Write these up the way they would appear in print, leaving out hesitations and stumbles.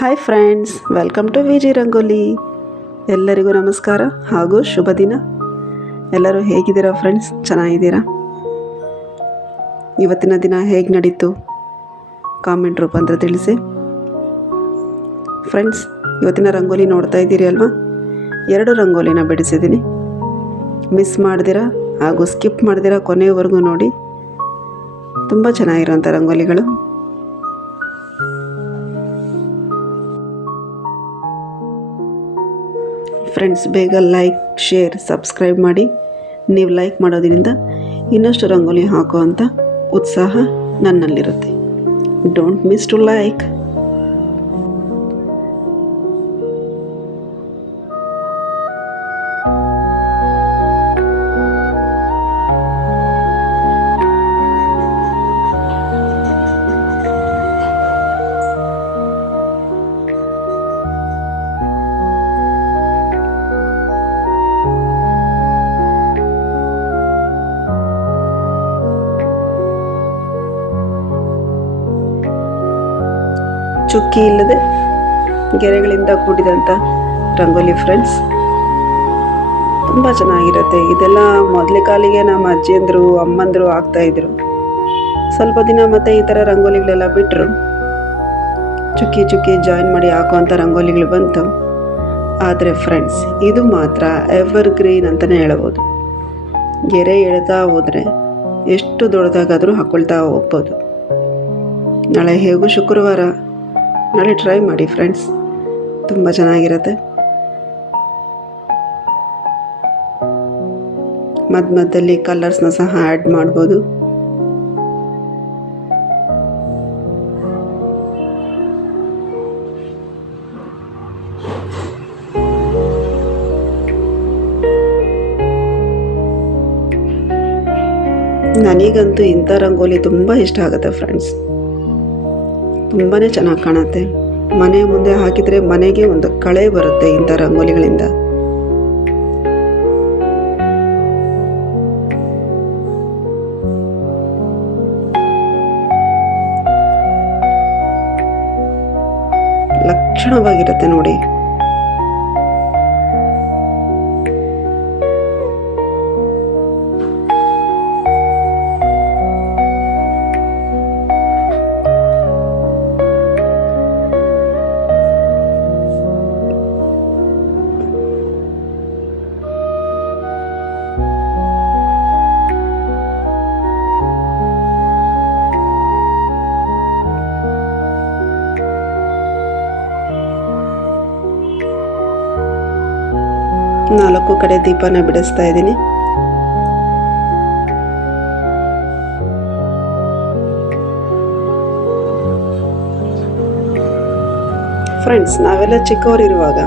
Hi friends, welcome to Viji Rangoli. ಎಲ್ಲರಿಗೂ ನಮಸ್ಕಾರ ಹಾಗೂ ಶುಭ ದಿನ. ಎಲ್ಲರೂ ಹೇಗಿದ್ದೀರಾ ಫ್ರೆಂಡ್ಸ್? ಚೆನ್ನಾಗಿದ್ದೀರಾ? ಇವತ್ತಿನ ದಿನ ಹೇಗೆ ನಡೀತು ಕಾಮೆಂಟ್ ರೂಪಾಂತರ ತಿಳಿಸಿ. ಫ್ರೆಂಡ್ಸ್, ಇವತ್ತಿನ ರಂಗೋಲಿ ನೋಡ್ತಾ ಇದ್ದೀರಿ ಅಲ್ವಾ? 2 ರಂಗೋಲಿನ ಬಿಡಿಸಿದ್ದೀನಿ. ಮಿಸ್ ಮಾಡ್ದಿರಾ ಹಾಗೂ ಸ್ಕಿಪ್ ಮಾಡ್ದಿರಾ ಕೊನೆಯವರೆಗೂ ನೋಡಿ. ತುಂಬ ಚೆನ್ನಾಗಿರೋಂಥ ರಂಗೋಲಿಗಳು. ಫ್ರೆಂಡ್ಸ್, ಬೇಗ ಲೈಕ್, ಶೇರ್, ಸಬ್ಸ್ಕ್ರೈಬ್ ಮಾಡಿ. ನೀವು ಲೈಕ್ ಮಾಡೋದ್ರಿಂದ ಇನ್ನಷ್ಟು ರಂಗೋಲಿ ಹಾಕುವಂಥ ಉತ್ಸಾಹ ನನ್ನಲ್ಲಿರುತ್ತೆ. Don't miss to like. ಚುಕ್ಕಿ ಇಲ್ಲದೆ ಗೆರೆಗಳಿಂದ ಕೂಡಿದಂಥ ರಂಗೋಲಿ ಫ್ರೆಂಡ್ಸ್, ತುಂಬ ಚೆನ್ನಾಗಿರುತ್ತೆ. ಇದೆಲ್ಲ ಮೊದಲ ಕಾಲಿಗೆ ನಮ್ಮ ಅಜ್ಜಿಯಂದರು ಅಮ್ಮಂದರು ಆಗ್ತಾಯಿದ್ರು. ಸ್ವಲ್ಪ ದಿನ ಮತ್ತೆ ಈ ಥರ ರಂಗೋಲಿಗಳೆಲ್ಲ ಬಿಟ್ಟರು. ಚುಕ್ಕಿ ಚುಕ್ಕಿ ಜಾಯಿನ್ ಮಾಡಿ ಹಾಕುವಂಥ ರಂಗೋಲಿಗಳು ಬಂತು. ಆದರೆ ಫ್ರೆಂಡ್ಸ್, ಇದು ಮಾತ್ರ ಎವರ್ ಗ್ರೀನ್ ಅಂತಲೇ ಹೇಳ್ಬೋದು. ಗೆರೆ ಎಳ್ತಾ ಹೋದರೆ ಎಷ್ಟು ದೊಡ್ಡದಾಗಾದರೂ ಹಾಕ್ಕೊಳ್ತಾ ಹೋಗ್ಬೋದು. ನಾಳೆ ಹೇಗೂ ಶುಕ್ರವಾರ, ನಾಳೆ ಟ್ರೈ ಮಾಡಿ ಫ್ರೆಂಡ್ಸ್, ತುಂಬ ಚೆನ್ನಾಗಿರುತ್ತೆ. ಮಧ್ಯದಲ್ಲಿ ಕಲರ್ಸ್ನ ಸಹ ಆ್ಯಡ್ ಮಾಡ್ಬೋದು. ನನಗಂತೂ ಇಂಥ ರಂಗೋಲಿ ತುಂಬ ಇಷ್ಟ ಆಗುತ್ತೆ ಫ್ರೆಂಡ್ಸ್. ತುಂಬಾ ಚೆನ್ನಾಗಿ ಕಾಣುತ್ತೆ. ಮನೆ ಮುಂದೆ ಹಾಕಿದರೆ ಮನೆಗೆ ಒಂದು ಕಳೆ ಬರುತ್ತೆ ಇಂಥ ರಂಗೋಲಿಗಳಿಂದ. ಲಕ್ಷಣವಾಗಿರುತ್ತೆ ನೋಡಿ. ನಾಲ್ಕು ಕಡೆ ದೀಪನ ಬಿಡಿಸ್ತಾ ಇದ್ದೀನಿ. ಫ್ರೆಂಡ್ಸ್, ನಾವೆಲ್ಲ ಚಿಕ್ಕವರಿರುವಾಗ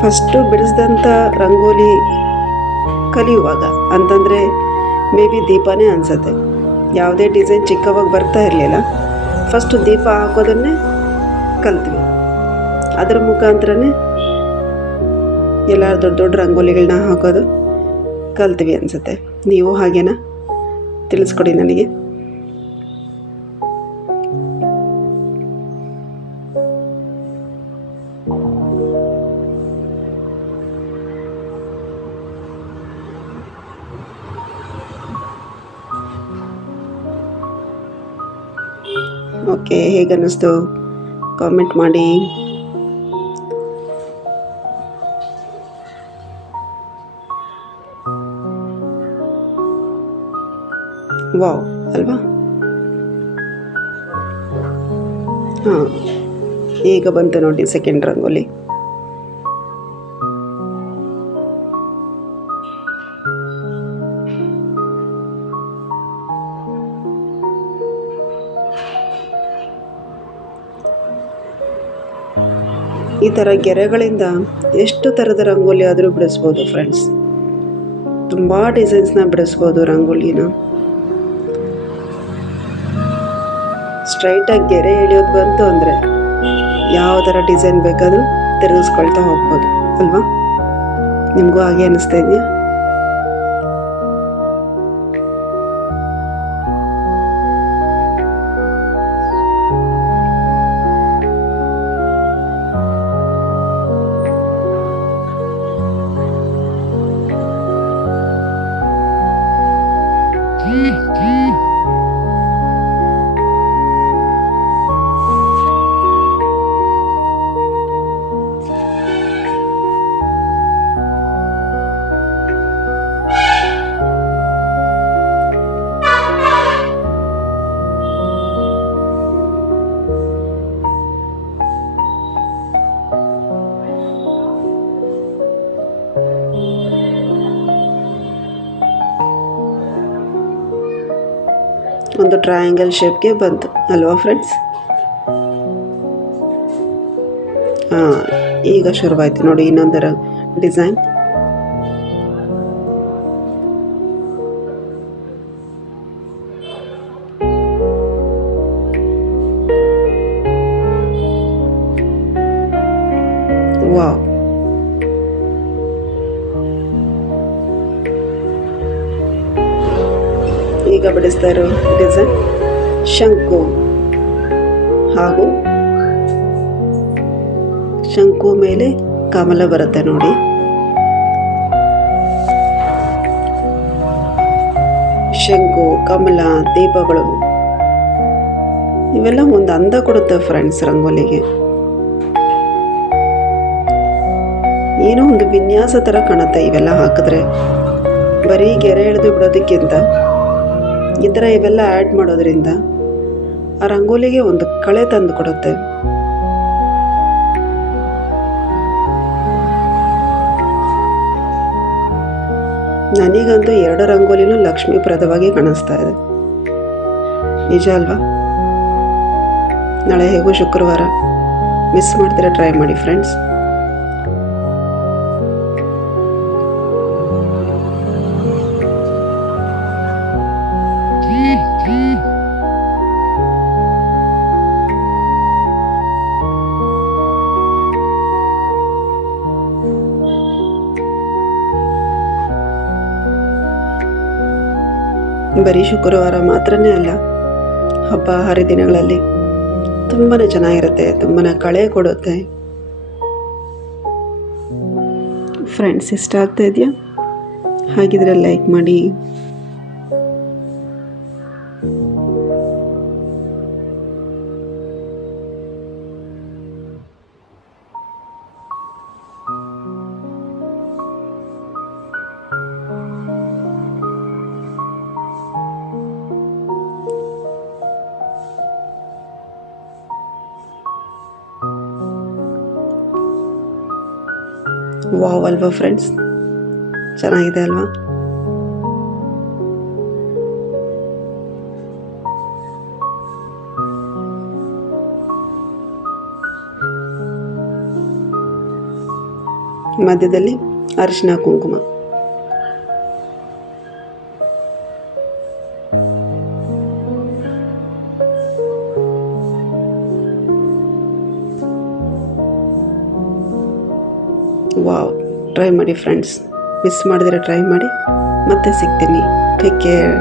ಫಸ್ಟು ಬಿಡಿಸಿದಂಥ ರಂಗೋಲಿ ಕಲಿಯುವಾಗ ಅಂತಂದರೆ ಮೇ ಬಿ ದೀಪನೇ ಅನಿಸುತ್ತೆ. ಯಾವುದೇ ಡಿಸೈನ್ ಚಿಕ್ಕವಾಗಿ ಬರ್ತಾ ಇರಲಿಲ್ಲ. ಫಸ್ಟು ದೀಪ ಹಾಕೋದನ್ನೇ ಕಲ್ತ್ವಿ. ಅದರ ಮುಖಾಂತರನೇ ಎಲ್ಲ ದೊಡ್ಡ ದೊಡ್ಡ ರಂಗೋಲಿಗಳನ್ನ ಹಾಕೋದು ಕಲ್ತ್ವಿ ಅನಿಸುತ್ತೆ. ನೀವು ಹಾಗೇನಾ? ತಿಳಿಸ್ಕೊಡಿ ನನಗೆ. ಓಕೆ, ಹೇಗನ್ನಿಸ್ತು ಕಾಮೆಂಟ್ ಮಾಡಿ. ವಾವ್ ಅಲ್ವಾ? ಹಾಂ, ಈಗ ಬಂತು ನೋಡಿ ಸೆಕೆಂಡ್ ರಂಗೋಲಿ. ಈ ಥರ ಗೆರೆಗಳಿಂದ ಎಷ್ಟು ಥರದ ರಂಗೋಲಿ ಆದರೂ ಬಿಡಿಸ್ಬೋದು ಫ್ರೆಂಡ್ಸ್. ತುಂಬ ಡಿಸೈನ್ಸ್ನ ಬಿಡಿಸ್ಬೋದು ರಂಗೋಲಿನ. ಸ್ಟ್ರೈಟಾಗಿ ಗೆರೆ ಎಳೆಯೋದು ಬಂತು ಅಂದರೆ ಯಾವ ಥರ ಡಿಸೈನ್ ಬೇಕಾದರೂ ತಿರುಗಿಸ್ಕೊಳ್ತಾ ಹೋಗ್ಬೋದು ಅಲ್ವಾ? ನಿಮಗೂ ಹಾಗೆ ಅನ್ನಿಸ್ತಾ ಇದೆಯಾ? ಒಂದು ಟ್ರಯಾಂಗಲ್ ಶೇಪ್ಗೆ ಬಂತು ಅಲ್ವಾ ಫ್ರೆಂಡ್ಸ್? ಈಗ ಶುರುವಾಯಿತು ನೋಡಿ ಇನ್ನೊಂದರ ಡಿಸೈನ್. ವಾವ್, ಈಗ ಬಿಡಿಸ್ತಾ ಇರೋ ಡಿಸೈನ್ ಶಂಕು, ಹಾಗೂ ಶಂಕು ಮೇಲೆ ಕಮಲ ಬರುತ್ತೆ ನೋಡಿ. ಶಂಕು, ಕಮಲ, ದೀಪಗಳು ಇವೆಲ್ಲ ಒಂದು ಅಂದ ಕೊಡುತ್ತೆ ಫ್ರೆಂಡ್ಸ್ ರಂಗೋಲಿಗೆ. ಏನೋ ಒಂದು ವಿನ್ಯಾಸ ಥರ ಕಾಣುತ್ತೆ ಇವೆಲ್ಲ ಹಾಕಿದ್ರೆ. ಬರೀ ಗೆರೆ ಎಳೆದು ಬಿಡೋದಕ್ಕಿಂತ ಈ ಥರ ಇವೆಲ್ಲ ಆ್ಯಡ್ ಮಾಡೋದ್ರಿಂದ ಆ ರಂಗೋಲಿಗೆ ಒಂದು ಕಳೆ ತಂದು ಕೊಡುತ್ತೆ. ನನಗಂತೂ 2 ರಂಗೋಲಿನೂ ಲಕ್ಷ್ಮೀಪ್ರದವಾಗಿ ಕಾಣಿಸ್ತಾ ಇದೆ. ನಿಜ ಅಲ್ವಾ? ನಾಳೆ ಹೇಗೋ ಶುಕ್ರವಾರ, ಮಿಸ್ ಮಾಡ್ತೀರಾ ಟ್ರೈ ಮಾಡಿ ಫ್ರೆಂಡ್ಸ್. ಬರೀ ಶುಕ್ರವಾರ ಮಾತ್ರನೇ ಅಲ್ಲ, ಹಬ್ಬ ಹರಿದಿನಗಳಲ್ಲಿ ತುಂಬಾ ಚೆನ್ನಾಗಿರುತ್ತೆ, ತುಂಬಾ ಕಳೆ ಕೊಡುತ್ತೆ. ಫ್ರೆಂಡ್ಸ್, ಇಷ್ಟ ಆಗ್ತಾ ಇದೆಯಾ? ಹಾಗಿದ್ರೆ ಲೈಕ್ ಮಾಡಿ. ವಾವ್ ಅಲ್ವಾ ಫ್ರೆಂಡ್ಸ್, ಚೆನ್ನಾಗಿದೆ ಅಲ್ವಾ? ಮಧ್ಯದಲ್ಲಿ ಅರಿಶಿನ ಕುಂಕುಮ. ವಾವ್, ಟ್ರೈ ಮಾಡಿ ಫ್ರೆಂಡ್ಸ್, ಮಿಸ್ ಮಾಡಿದರೆ ಟ್ರೈ ಮಾಡಿ. ಮತ್ತೆ ಸಿಗ್ತೀನಿ. Take care.